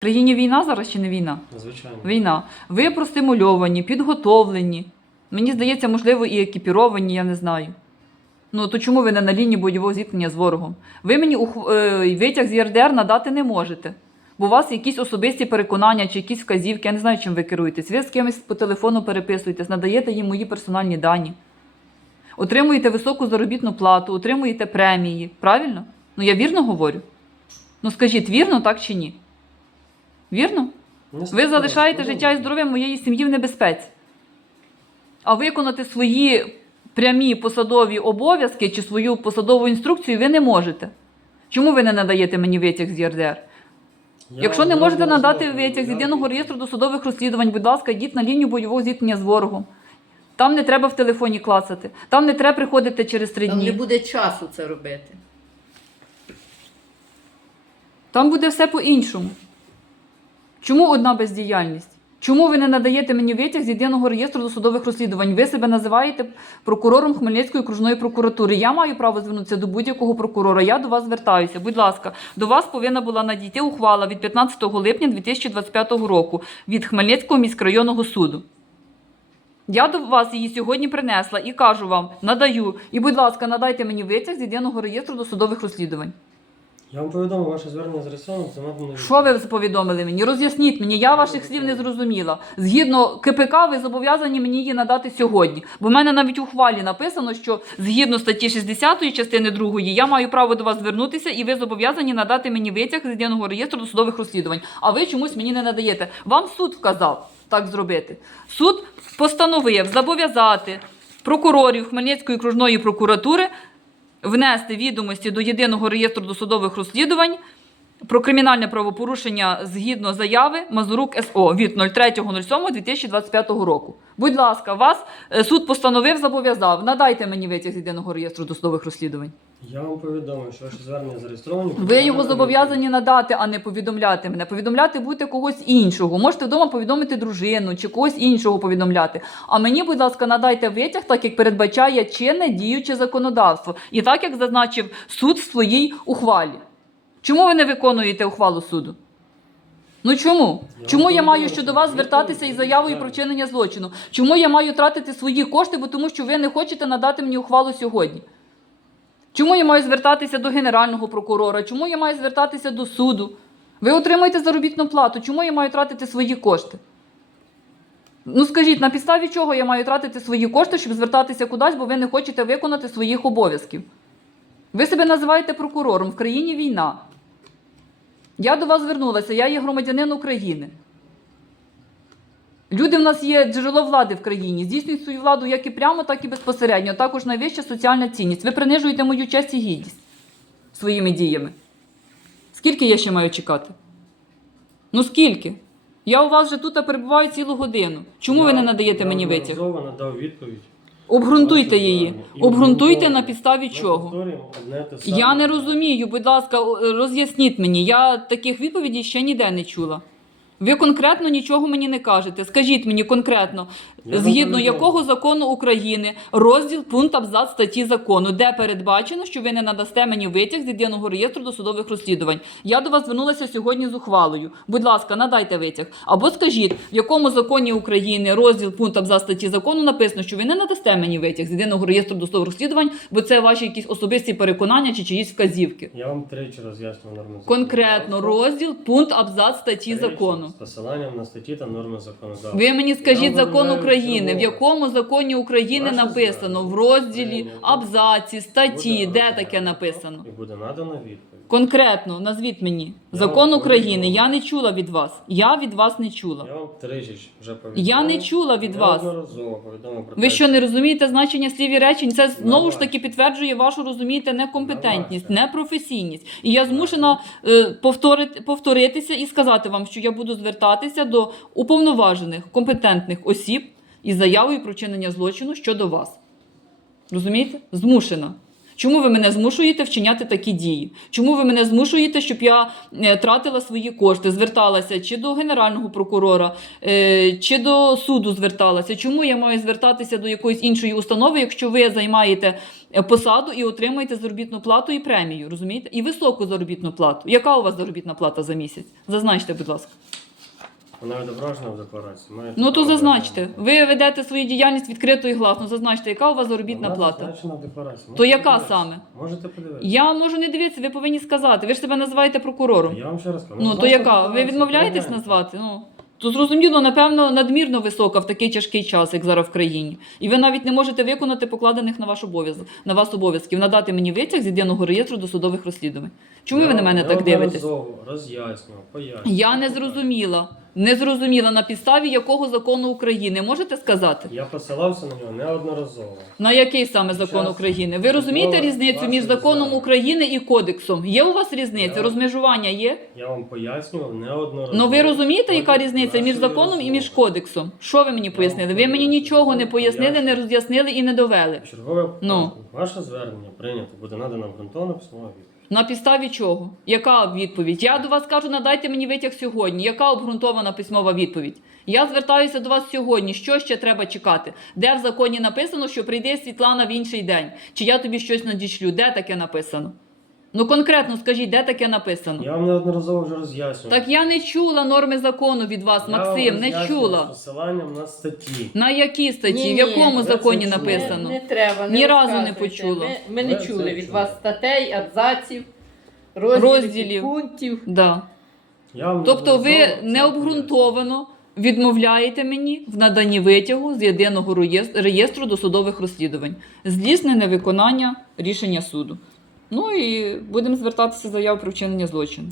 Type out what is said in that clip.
В країні війна зараз чи не війна? Звичайно. Війна. Ви простимульовані, підготовлені. Мені здається, можливо, і екіпіровані, я не знаю. Ну то чому ви не на лінії бойового зіткнення з ворогом? Ви мені ух- е, витяг з ЄРДР надати не можете. Бо у вас якісь особисті переконання чи якісь вказівки, я не знаю, чим ви керуєтесь. Ви з кимось по телефону переписуєтесь, надаєте їм мої персональні дані. Отримуєте високу заробітну плату, отримуєте премії. Правильно? Ну я вірно говорю? Ну скажіть, вірно так чи ні? Вірно? Не Ви залишаєте життя і здоров'я моєї сім'ї в небезпеці. А виконати свої прямі посадові обов'язки чи свою посадову інструкцію ви не можете. Чому ви не надаєте мені витяг з ЄРДР? Я Якщо не можете надати витяг з єдиного реєстру досудових розслідувань, будь ласка, йдіть на лінію бойового зіткнення з ворогом. Там не треба в телефоні клацати, там не треба приходити через три Там не буде часу це робити. Там буде все по-іншому. Чому одна бездіяльність? Чому ви не надаєте мені витяг з єдиного реєстру досудових розслідувань? Ви себе називаєте прокурором Хмельницької окружної прокуратури. Я маю право звернутися до будь-якого прокурора. Я до вас звертаюся. Будь ласка, до вас повинна була надійти ухвала від 15 липня 2025 року від Хмельницького міськрайонного суду. Я до вас її сьогодні принесла і кажу вам, надаю. І, будь ласка, надайте мені витяг з єдиного реєстру досудових розслідувань. Я вам повідомив ваше звернення зареєстровано, це надано Що ви повідомили мені? Роз'ясніть мені, я ваших слів не зрозуміла. Згідно КПК, ви зобов'язані мені її надати сьогодні. Бо в мене навіть у хвалі написано, що згідно статті 60 частини 2 я маю право до вас звернутися, і ви зобов'язані надати мені витяг з єдиного реєстру досудових розслідувань. А ви чомусь мені не надаєте. Вам суд вказав так зробити. Суд постановив зобов'язати прокурорів Хмельницької окружної прокуратури внести відомості до єдиного реєстру досудових розслідувань про кримінальне правопорушення згідно заяви Мазурук СО від 03.07.2025 року. Будь ласка, вас е, суд постановив, зобов'язав. Надайте мені витяг з єдиного реєстру досудових розслідувань. Я вам повідомив, що ваше звернення зареєстровано. Ви його зобов'язані надати, а не повідомляти мене. Повідомляти будете когось іншого. Можете вдома повідомити дружину чи когось іншого повідомляти. А мені, будь ласка, надайте витяг, так як передбачає чинне діюче законодавство, і так як зазначив суд в своїй ухвалі. Чому ви не виконуєте ухвалу суду? Ну чому? Чому я маю щодо вас звертатися із заявою про вчинення злочину? Чому я маю тратити свої кошти, бо тому що ви не хочете надати мені ухвалу сьогодні? Чому я маю звертатися до генерального прокурора? Чому я маю звертатися до суду? Ви отримуєте заробітну плату. Чому я маю тратити свої кошти? Ну скажіть, на підставі чого я маю тратити свої кошти, щоб звертатися кудись, бо ви не хочете виконати своїх обов'язків? Ви себе називаєте прокурором, в країні війна. Я до вас звернулася, я є громадянин України. Люди в нас є джерело влади в країні, здійснюють свою владу як і прямо, так і безпосередньо. Також найвища соціальна цінність. Ви принижуєте мою честь і гідність своїми діями. Скільки я ще маю чекати? Ну скільки? Я у вас вже тут перебуваю цілу годину. Чому ви не надаєте мені витяг? Я надав відповідь. Обґрунтуйте її. Обґрунтуйте на підставі чого. Я не розумію, будь ласка, роз'ясніть мені. Я таких відповідей ще ніде не чула. Ви конкретно нічого мені не кажете. Скажіть мені конкретно, Я вам згідно якого закону України, розділ, пункт, абзац статті закону, де передбачено, що ви не надасте мені витяг з єдиного реєстру досудових розслідувань. Я до вас звернулася сьогодні з ухвалою. Будь ласка, надайте витяг. Або скажіть, в якому законі України, розділ, пункт, абзац статті закону написано, що ви не надасте мені витяг з єдиного реєстру досудових розслідувань, бо це ваші якісь особисті переконання чи чиїсь вказівки. Я вам тричі роз'яснював норми Конкретно розділ, пункт, абзац статті Тричі закону. З посиланням на статті та норми законодавства. Ви мені скажіть Я закон виявляю України, в якому законі України Ваше написано, в розділі, абзаці, статті, Буде де таке написано? І буде надано відповідь. Конкретно назвіть мені Я закон України. Я не чула від вас. Я від вас не чула. Я вам тричі вже повідомив. Я не чула від вас. Неодноразово повідомив про Ви те, що не розумієте значення слів і речень? Це знову ж таки підтверджує вашу розумієте некомпетентність, непрофесійність. І я змушена е, повторити, повторитися і сказати вам, що я буду звертатися до уповноважених компетентних осіб із заявою про вчинення злочину щодо вас. Розумієте? Змушена. Чому ви мене змушуєте вчиняти такі дії? Чому ви мене змушуєте, щоб я е, тратила свої кошти, зверталася чи до генерального прокурора, е, чи до суду зверталася? Чому я маю звертатися до якоїсь іншої установи, якщо ви займаєте е, посаду і отримаєте заробітну плату і премію, розумієте? І високу заробітну плату. Яка у вас заробітна плата за місяць? Зазначте, будь ласка. Вона відображена в декларації. Маєте Ну то право зазначте. Ви ведете свою діяльність відкрито і гласно. Зазначте, яка у вас заробітна Вона плата? зазначена в декларації. То Можете яка подивитися. саме? Можете подивитися. Я можу не дивитися, ви повинні сказати. Ви ж себе називаєте прокурором. Я вам ще раз кажу. Ну то яка? Ви декларації, відмовляєтесь перегляньте. назвати? Ну то зрозуміло, напевно, надмірно висока в такий тяжкий час, як зараз в країні. І ви навіть не можете виконати покладених на ваш обов'язок на вас обов'язків, надати мені витяг з єдиного реєстру досудових розслідувань. Чому ви на мене Я так дивитесь? Роз'яснював, пояснював. Я не зрозуміла. Не зрозуміла на підставі якого закону України. Можете сказати? Я посилався на нього неодноразово. На який саме закон Час України? Ви розумієте різницю між законом. України і кодексом? Є у вас різниця? Я- Розмежування є? Я вам пояснював неодноразово. Ну ви розумієте, яка різниця між законом і між кодексом? Що ви мені пояснили? Ви мені нічого не пояснили, не роз'яснили і не довели. Чергове Ну. ваше звернення прийнято, буде надано обґрунтована письмова відповідь. На підставі чого? Яка відповідь? Я до вас кажу, надайте мені витяг сьогодні. Яка обґрунтована письмова відповідь? Я звертаюся до вас сьогодні. Що ще треба чекати? Де в законі написано, що прийде Світлана в інший день? Чи я тобі щось надішлю? Де таке написано? Ну конкретно скажіть, де таке написано? Я вам неодноразово вже роз'яснював. Так я не чула норми закону від вас, Я вам Максим, не роз'яснював з чула. посиланням на статті. На якій статті? Ні-ні, в якому я законі це чула. написано? Не, не треба. Не Ні разу не розказуйте. почула. Ми, ми не Ви чули це від чули. вас статей, абзаців, розділів, Розділів. пунктів. Да. Я вам Тобто ви неодноразово це необґрунтовано відмовляєте мені в наданні витягу з єдиного реєс- реєстру досудових розслідувань, здійснене виконання рішення суду. Ну і будемо звертатися з заявою про вчинення злочину.